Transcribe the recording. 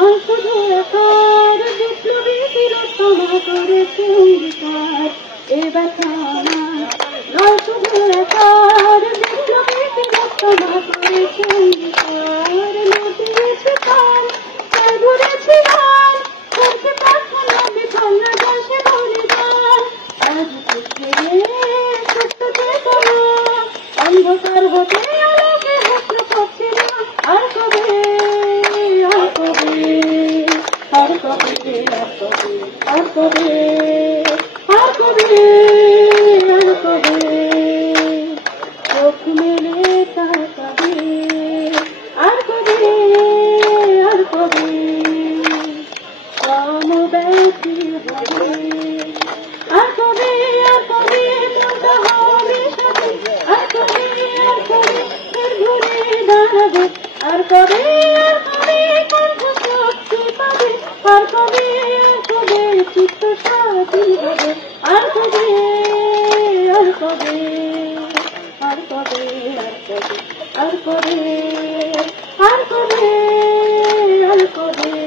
নয় শুধু একার বিপ্লবী তিলোত্তমা করেছেন বিচার এ ব্যথা আমার নয় শুধু একার বিপ্লবী তিলোত্তমা করেছেন বিচার লুটিয়েছে প্রাণ তাই ঘুরেছি গান করছে প্রার্থনা বিপন্ন দেশে বলিদান আজ থেকে সত্য চেতনা অন্ধকার হতে আলোকে হাসল করছে না আর কবে আর কবে আর কবে আর কবে আর কবে আর কবে চোখ মেলে তাকাবে আর কবে আর কবে সমব্যথী হবে আর কবে চিন্তা হবে সাথে আর কবে ফের ঘুরে দাঁড়াবে আর কবে কণ্ঠ শক্তি পাবে আর কবে চিত্ত স্বাধীন হবে আর কবে আর কবে আর কবে আর কবে আর কবে আর কবে আর কবে